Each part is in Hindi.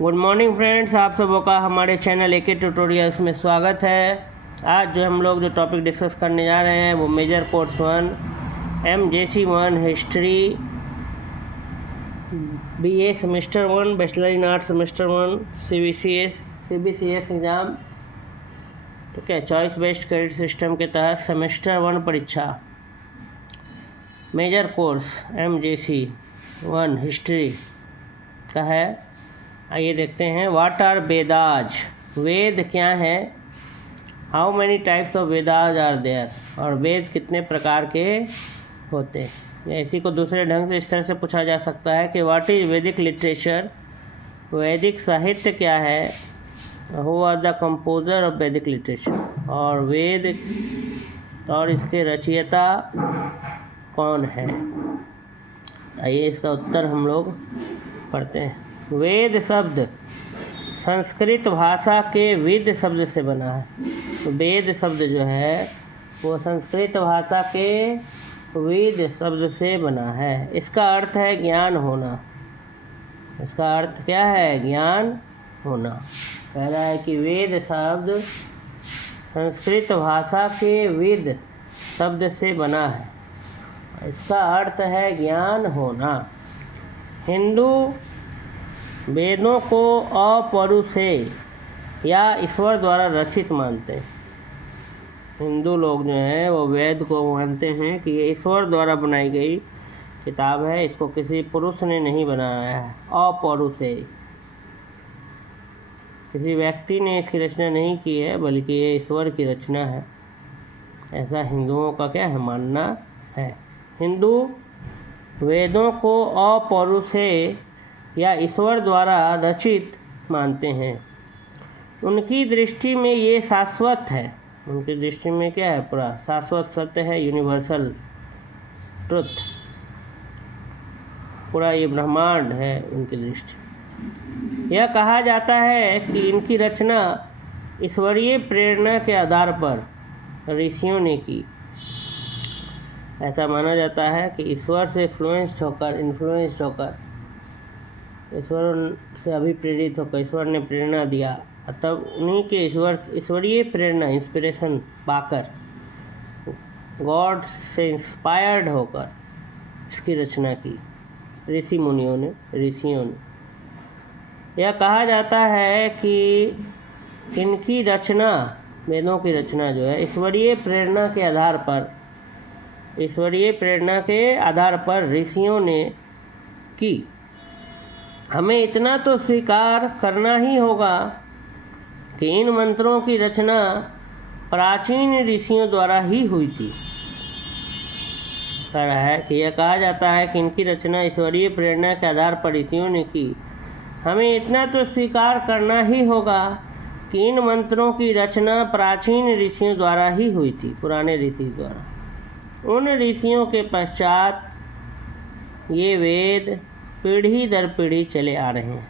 गुड मॉर्निंग फ्रेंड्स, आप सबों का हमारे चैनल एके ट्यूटोरियल्स में स्वागत है। आज जो हम लोग जो टॉपिक डिस्कस करने जा रहे हैं वो major course 1 MJC1 history BA semester 1 bachelor in art semester 1 CBCS exam, ठीक है, चॉइस बेस्ड क्रेडिट सिस्टम के तहत सेमेस्टर 1 परीक्षा मेजर कोर्स MJC1 हिस्ट्री का है। आइए देखते हैं। What are Vedas? वेद क्या है? How many types of Vedas are there? और वेद कितने प्रकार के होते हैं? या इसी को दूसरे ढंग से इस तरह से पूछा जा सकता है कि व्हाट इज वैदिक लिटरेचर? वैदिक साहित्य क्या है? Who are the composer of Vedic literature? और वेद और इसके रचयिता कौन है? आइए इसका उत्तर हम लोग पढ़ते हैं। वेद शब्द संस्कृत भाषा के विद शब्द से बना है। तो वेद शब्द जो है वो संस्कृत भाषा के विद शब्द से बना है। इसका अर्थ है ज्ञान होना। इसका अर्थ क्या है? ज्ञान होना। कह रहा है कि वेद शब्द संस्कृत भाषा के विद शब्द से बना है। इसका अर्थ है ज्ञान होना। हिंदू वेदों को अपौरुषेय या ईश्वर द्वारा रचित मानते हैं। हिंदू लोग जो हैं वो वेद को मानते हैं कि ये ईश्वर द्वारा बनाई गई किताब है, इसको किसी पुरुष ने नहीं बनाया है। अपौरुषेय, किसी व्यक्ति ने इसकी रचना नहीं की है, बल्कि ये ईश्वर की रचना है। ऐसा हिंदुओं का क्या है? मानना है। हिंदू वेदों को अपौरुषेय या ईश्वर द्वारा रचित मानते हैं। उनकी दृष्टि में ये शाश्वत है। उनकी दृष्टि में क्या है? पूरा शाश्वत सत्य है, यूनिवर्सल ट्रुथ, पूरा ये ब्रह्मांड है उनकी दृष्टि। यह कहा जाता है कि इनकी रचना ईश्वरीय प्रेरणा के आधार पर ऋषियों ने की। ऐसा माना जाता है कि ईश्वर से इन्फ्लुएंस्ड होकर ईश्वर से अभिप्रेरित होकर ईश्वर ने प्रेरणा दिया, तब उन्हीं के ईश्वरीय प्रेरणा इंस्पिरेशन पाकर, गॉड से इंस्पायर्ड होकर इसकी रचना की ऋषियों ने। यह कहा जाता है कि इनकी रचना, वेदों की रचना जो है ईश्वरीय प्रेरणा के आधार पर ऋषियों ने की। हमें इतना तो स्वीकार करना ही होगा कि इन मंत्रों की रचना प्राचीन ऋषियों द्वारा ही हुई थी। कह रहा है कि यह कहा जाता है कि इनकी रचना ईश्वरीय प्रेरणा के आधार पर ऋषियों ने की। हमें इतना तो स्वीकार करना ही होगा कि इन मंत्रों की रचना प्राचीन ऋषियों द्वारा ही हुई थी, पुराने ऋषि द्वारा। उन ऋषियों के पश्चात ये वेद पीढ़ी दर पीढ़ी चले आ रहे हैं।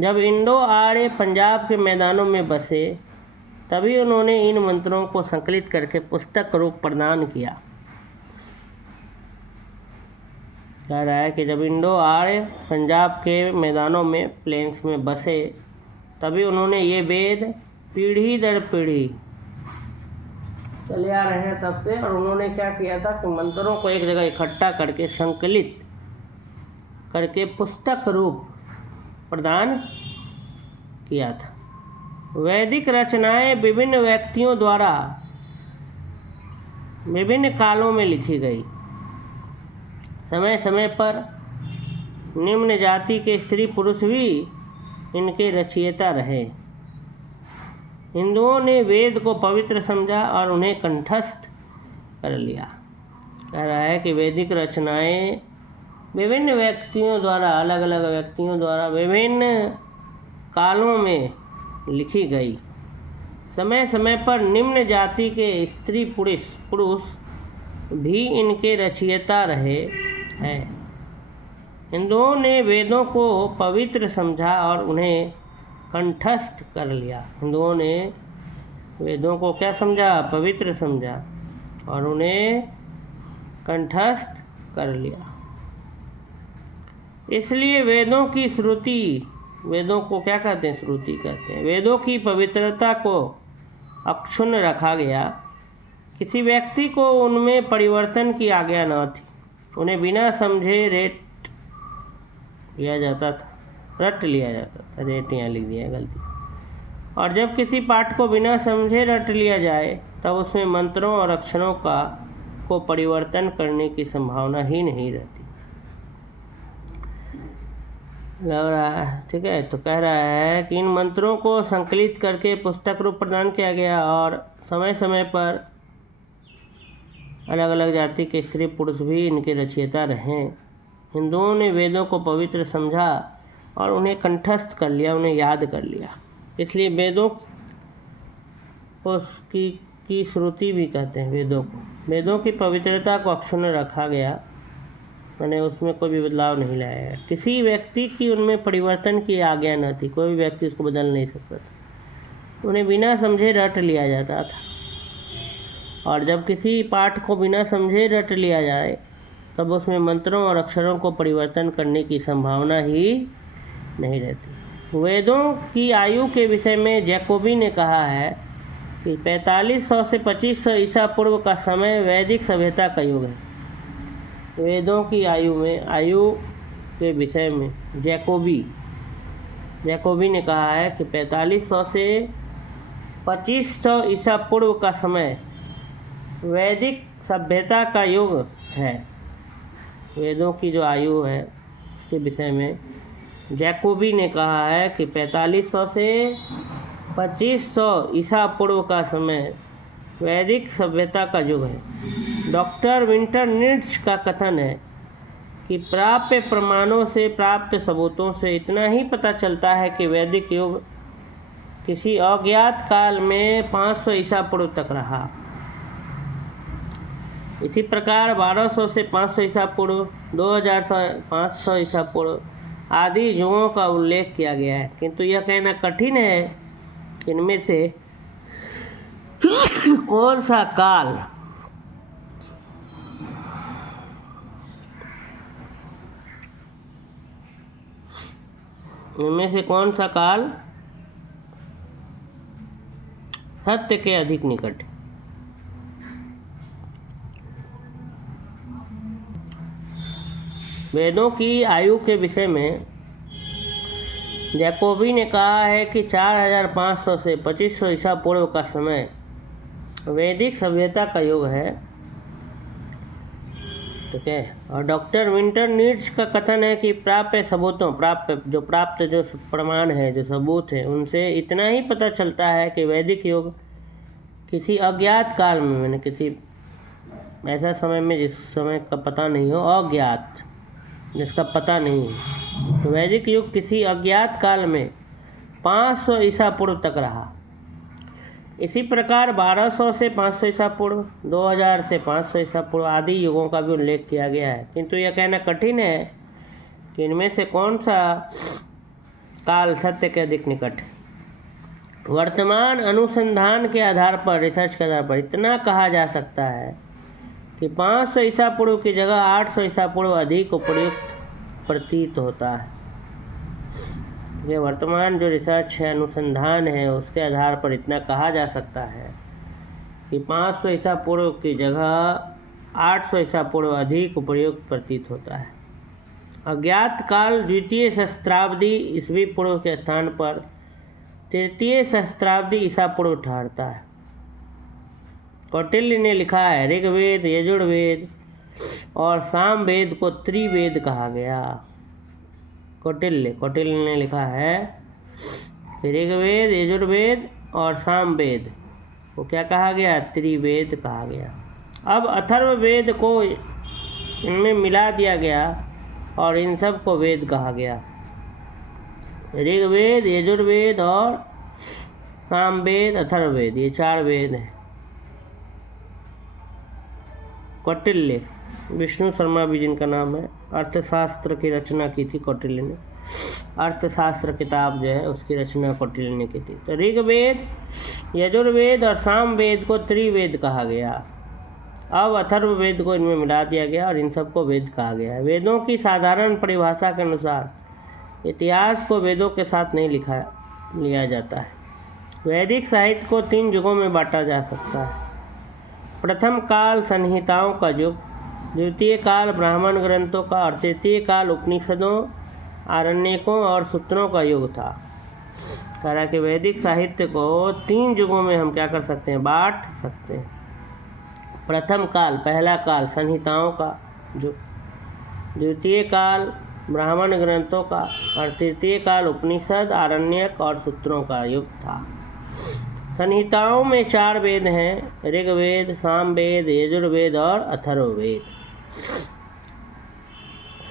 जब इंडो आर्य पंजाब के मैदानों में बसे, तभी उन्होंने इन मंत्रों को संकलित करके पुस्तक रूप प्रदान किया। कह रहा है कि जब इंडो आर्य पंजाब के मैदानों में, प्लेन्स में बसे, तभी उन्होंने ये वेद पीढ़ी दर पीढ़ी चले आ रहे हैं तब से। और उन्होंने क्या किया था कि मंत्रों को एक जगह इकट्ठा करके संकलित करके पुस्तक रूप प्रदान किया था। वैदिक रचनाएं विभिन्न व्यक्तियों द्वारा विभिन्न कालों में लिखी गई। समय समय पर निम्न जाति के स्त्री पुरुष भी इनके रचयिता रहे। हिंदुओं ने वेद को पवित्र समझा और उन्हें कंठस्थ कर लिया। कह रहा है कि वैदिक रचनाएं विभिन्न व्यक्तियों द्वारा, अलग अलग व्यक्तियों द्वारा विभिन्न कालों में लिखी गई। समय समय पर निम्न जाति के स्त्री पुरुष भी इनके रचयिता रहे हैं। हिंदुओं ने वेदों को पवित्र समझा और उन्हें कंठस्थ कर लिया। हिंदुओं ने वेदों को क्या समझा? पवित्र समझा और उन्हें कंठस्थ कर लिया। इसलिए वेदों की श्रुति, वेदों को क्या कहते हैं? श्रुति कहते हैं। वेदों की पवित्रता को अक्षुण्ण रखा गया। किसी व्यक्ति को उनमें परिवर्तन की आज्ञा न थी। उन्हें बिना समझे रट लिया जाता था। रेट यहाँ लिख दिया गलती। और जब किसी पाठ को बिना समझे रट लिया जाए तब उसमें मंत्रों और अक्षरों को परिवर्तन करने की संभावना ही नहीं रहती। लग रहा है ठीक है। तो कह रहा है कि इन मंत्रों को संकलित करके पुस्तक रूप प्रदान किया गया और समय समय पर अलग अलग जाति के स्त्री पुरुष भी इनके रचयिता रहे। हिंदुओं ने वेदों को पवित्र समझा और उन्हें कंठस्थ कर लिया, उन्हें याद कर लिया। इसलिए वेदों को की श्रुति भी कहते हैं। वेदों को, वेदों की पवित्रता को अक्षुण्ण रखा गया, मैंने उसमें कोई भी बदलाव नहीं लाया गया। किसी व्यक्ति की उनमें परिवर्तन की आज्ञा न थी। कोई भी व्यक्ति उसको बदल नहीं सकता था। उन्हें बिना समझे रट लिया जाता था। और जब किसी पाठ को बिना समझे रट लिया जाए तब उसमें मंत्रों और अक्षरों को परिवर्तन करने की संभावना ही नहीं रहती। वेदों की आयु के विषय में जैकोबी ने कहा है कि 4500 से 2500 ईसा पूर्व का समय वैदिक सभ्यता का युग है। वेदों की आयु के विषय में जैकोबी ने कहा है कि 4500 से 2500 ईसा पूर्व का समय वैदिक सभ्यता का युग है। वेदों की जो आयु है उसके विषय में जैकोबी ने कहा है कि 4500 से 2500 ईसा पूर्व का समय वैदिक सभ्यता का युग है। डॉक्टर विंटर नीड्स का कथन है कि प्राप्य प्रमाणों से, प्राप्त सबूतों से इतना ही पता चलता है कि वैदिक युग किसी अज्ञात काल में 500 ईसा पूर्व तक रहा। इसी प्रकार 1200 से 500 ईसा पूर्व, 2000 से 500 ईसा पूर्व आदि युगों का उल्लेख किया गया है। किंतु यह कहना कठिन है कि इनमें से कौन सा काल सत्य के अधिक निकट है। वेदों की आयु के विषय में जैकोबी ने कहा है कि 4500 से 2500 ईसा पूर्व का समय वैदिक सभ्यता का युग है। ठीक है। और डॉक्टर विंटर नीड्स का कथन है कि प्राप्त जो प्रमाण है, जो सबूत है, उनसे इतना ही पता चलता है कि वैदिक युग किसी अज्ञात काल में, मैंने किसी ऐसा समय में जिस समय का पता नहीं हो, अज्ञात जिसका पता नहीं है, तो वैदिक युग किसी अज्ञात काल में 500 ईसा पूर्व तक रहा। इसी प्रकार 1200 से 500 ईसा पूर्व, 2000 से 500 ईसा पूर्व आदि युगों का भी उल्लेख किया गया है। किंतु यह कहना कठिन है कि इनमें से कौन सा काल सत्य के अधिक निकट है। वर्तमान अनुसंधान के आधार पर, रिसर्च के आधार पर इतना कहा जा सकता है कि 500 ईसा पूर्व की जगह 800 ईसा पूर्व अधिक उपयुक्त प्रतीत होता है। ये वर्तमान जो रिसर्च है, अनुसंधान है, उसके आधार पर इतना कहा जा सकता है कि 500 ईसा पूर्व की जगह 800 ईसा पूर्व अधिक उपयुक्त प्रतीत होता है। अज्ञात काल द्वितीय सहस्त्राब्दी ईस्वी पूर्व के स्थान पर तृतीय सहस्त्राब्दी ईसा पूर्व ठहरता है। कौटिल्य ने लिखा है, ऋग्वेद, यजुर्वेद और सामवेद को त्रिवेद कहा गया। कौटिल्य ने लिखा है कि ऋग्वेद, यजुर्वेद और सामवेद को क्या कहा गया? त्रिवेद कहा गया। अब अथर्ववेद को इनमें मिला दिया गया और इन सब को वेद कहा गया। ऋग्वेद, यजुर्वेद और सामवेद, अथर्ववेद, ये 4 वेद हैं। कौटिल्य, विष्णु शर्मा भी जिनका नाम है, अर्थशास्त्र की रचना की थी कौटिल्य ने। अर्थशास्त्र किताब जो है उसकी रचना कौटिल्य ने की थी। तो ऋग्वेद, यजुर्वेद और सामवेद को त्रिवेद कहा गया। अब अथर्ववेद को इनमें मिला दिया गया और इन सबको वेद कहा गया है। वेदों की साधारण परिभाषा के अनुसार इतिहास को वेदों के साथ नहीं लिया जाता है। वैदिक साहित्य को 3 युगों में बांटा जा सकता है। प्रथम काल संहिताओं का युग, द्वितीय काल ब्राह्मण ग्रंथों का और तृतीय काल उपनिषदों, आरण्यकों और सूत्रों का युग था। कह रहा है कि वैदिक साहित्य को 3 युगों में हम क्या कर सकते हैं, बांट सकते हैं। प्रथम काल, पहला काल संहिताओं का युग, द्वितीय काल ब्राह्मण ग्रंथों का और तृतीय काल उपनिषद, आरण्यक और सूत्रों का युग था। संहिताओं में 4 वेद हैं, ऋग्वेद, सामवेद, यजुर्वेद और अथर्ववेद।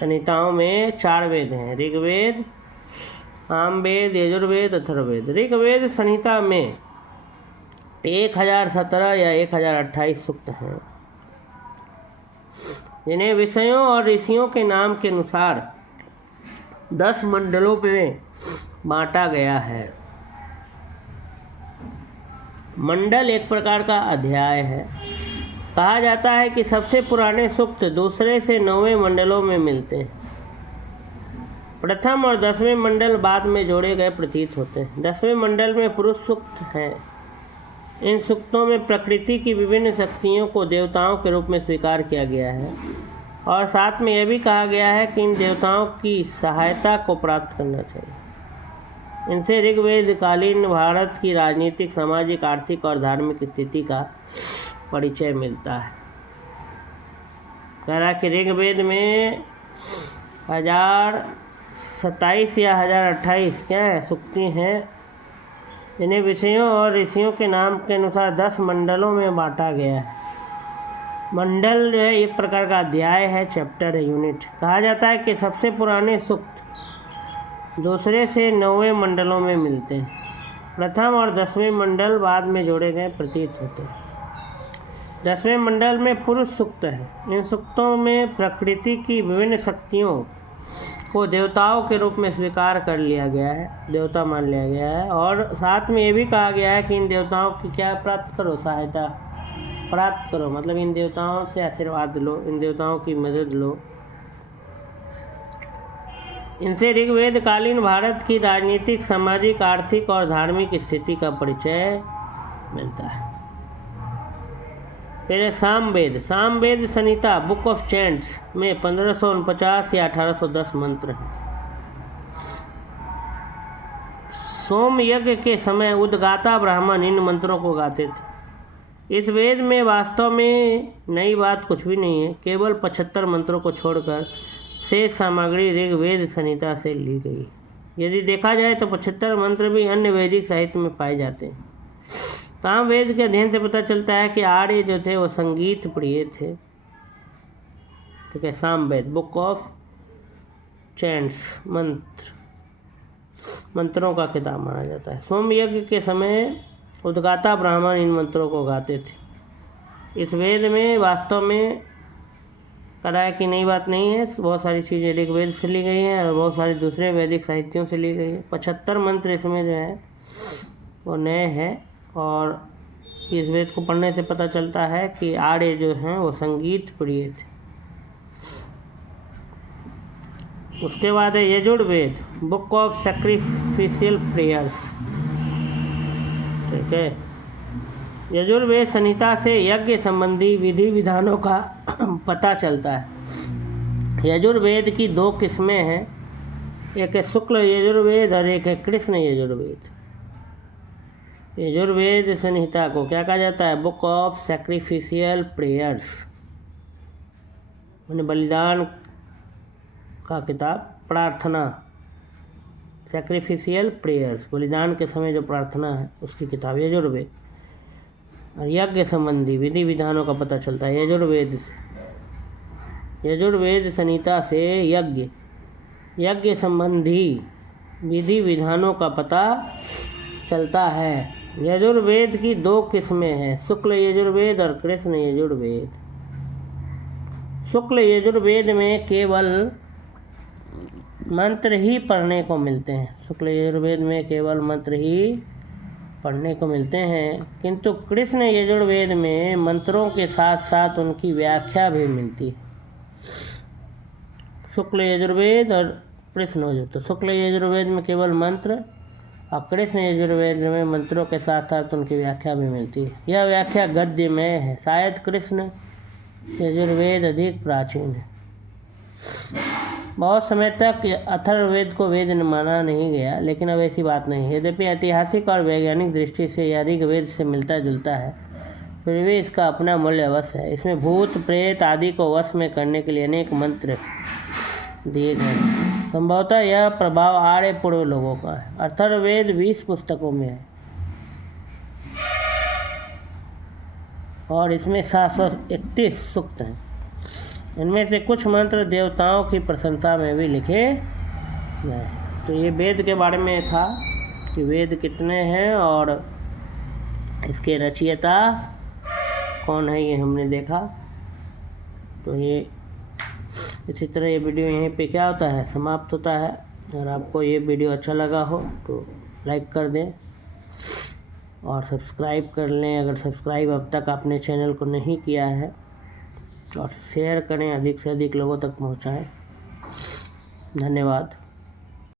संहिताओं में 4 वेद हैं, ऋग्वेद, सामवेद, यजुर्वेद, अथर्ववेद। ऋग्वेद संहिता में 1017 या 1028 सूक्त हैं, जिन्हें विषयों और ऋषियों के नाम के अनुसार 10 मंडलों में बांटा गया है। मंडल एक प्रकार का अध्याय है। कहा जाता है कि सबसे पुराने सूक्त दूसरे से 9वें मंडलों में मिलते हैं। प्रथम और 10वें मंडल बाद में जोड़े गए प्रतीत होते हैं। 10वें मंडल में पुरुष सूक्त हैं। इन सूक्तों में प्रकृति की विभिन्न शक्तियों को देवताओं के रूप में स्वीकार किया गया है और साथ में यह भी कहा गया है कि इन देवताओं की सहायता को प्राप्त करना चाहिए। इनसे ऋग्वेद कालीन भारत की राजनीतिक, सामाजिक, आर्थिक और धार्मिक स्थिति का परिचय मिलता है। कह रहा कि ऋग्वेद में 1027 या 1028 क्या है सूक्ति हैं, इन्हें विषयों और ऋषियों के नाम के अनुसार 10 मंडलों में बांटा गया है। मंडल जो है एक प्रकार का अध्याय है, चैप्टर है, यूनिट। कहा जाता है कि सबसे पुराने सूक्त दूसरे से 9वें मंडलों में मिलते हैं। प्रथम और 10वें मंडल बाद में जोड़े गए प्रतीत होते हैं। 10वें मंडल में पुरुष सूक्त है। इन सूक्तों में प्रकृति की विभिन्न शक्तियों को देवताओं के रूप में स्वीकार कर लिया गया है, देवता मान लिया गया है और साथ में ये भी कहा गया है कि इन देवताओं की क्या प्राप्त करो, सहायता प्राप्त करो, मतलब इन देवताओं से आशीर्वाद लो, इन देवताओं की मदद लो। इनसे ऋग्वेद कालीन भारत की राजनीतिक, सामाजिक, आर्थिक और धार्मिक स्थिति का परिचय मिलता है। फिर सामवेद। सामवेद संहिता, बुक ऑफ चैंट्स में 1549 या 1810 मंत्र हैं। सोम यज्ञ के समय उद्गाता ब्राह्मण इन मंत्रों को गाते थे। इस वेद में वास्तव में नई बात कुछ भी नहीं है, केवल 75 मंत्रों को छोड़कर शेष सामग्री ऋग्वेद संहिता से ली गई। यदि देखा जाए तो 75 मंत्र भी अन्य वैदिक साहित्य में पाए जाते हैं। सामवेद के अध्ययन से पता चलता है कि आर्य जो थे वो संगीत प्रिय थे। ठीक है, सामवेद बुक ऑफ चैंट्स, मंत्रों का किताब माना जाता है। सोम यज्ञ के समय उद्गाता ब्राह्मण इन मंत्रों को गाते थे। इस वेद में वास्तव में कराया कि नई बात नहीं है, बहुत सारी चीज़ें ऋग्वेद से ली गई हैं और बहुत सारी दूसरे वैदिक साहित्यों से ली गई है। 75 मंत्र इसमें जो है वो नए हैं और इस वेद को पढ़ने से पता चलता है कि आर्य जो हैं वो संगीत प्रिय थे। उसके बाद है Yajurveda, book of sacrificial prayers. ठीक है, यजुर्वेद संहिता से यज्ञ संबंधी विधि विधानों का पता चलता है। यजुर्वेद की 2 किस्में हैं, एक है शुक्ल यजुर्वेद और एक है कृष्ण यजुर्वेद। यजुर्वेद संहिता को क्या कहा जाता है, बुक ऑफ सैक्रिफिशियल प्रेयर्स, मैंने बलिदान का किताब, प्रार्थना, सैक्रिफिशियल प्रेयर्स, बलिदान के समय जो प्रार्थना है उसकी किताब यजुर्वेद। और यज्ञ संबंधी विधि विधानों का पता चलता है यजुर्वेद से। यजुर्वेद संहिता से यज्ञ संबंधी विधि विधानों का पता चलता है। यजुर्वेद की 2 किस्में हैं, शुक्ल यजुर्वेद और कृष्ण यजुर्वेद। शुक्ल यजुर्वेद में केवल मंत्र ही पढ़ने को मिलते हैं। शुक्ल यजुर्वेद में केवल मंत्र ही पढ़ने को मिलते हैं, किंतु कृष्ण यजुर्वेद में मंत्रों के साथ साथ उनकी व्याख्या भी मिलती है। शुक्ल यजुर्वेद और कृष्ण यजुर्वेद, तो शुक्ल यजुर्वेद में केवल मंत्र और कृष्ण यजुर्वेद में मंत्रों के साथ साथ उनकी व्याख्या भी मिलती है। यह व्याख्या गद्य में है। शायद कृष्ण यजुर्वेद अधिक प्राचीन है। बहुत समय तक अथर्ववेद को वेद माना नहीं गया, लेकिन अब ऐसी बात नहीं है। यद्यपि ऐतिहासिक और वैज्ञानिक दृष्टि से यह ऋग्वेद से मिलता जुलता है, फिर भी इसका अपना मूल्य अवश्य है। इसमें भूत प्रेत आदि को वश में करने के लिए अनेक मंत्र दिए गए हैं। संभवतः यह प्रभाव आर्य पूर्व लोगों का है। अथर्ववेद 20 पुस्तकों में है और इसमें 731 सूक्त हैं। इनमें से कुछ मंत्र देवताओं की प्रशंसा में भी लिखे गए हैं। तो ये वेद के बारे में था कि वेद कितने हैं और इसके रचयिता कौन है, ये हमने देखा। तो ये इसी तरह ये वीडियो यहीं पे क्या होता है, समाप्त होता है। अगर आपको ये वीडियो अच्छा लगा हो तो लाइक कर दें और सब्सक्राइब कर लें अगर सब्सक्राइब अब तक आपने चैनल को नहीं किया है, और शेयर करें, अधिक से अधिक लोगों तक पहुंचाएं। धन्यवाद।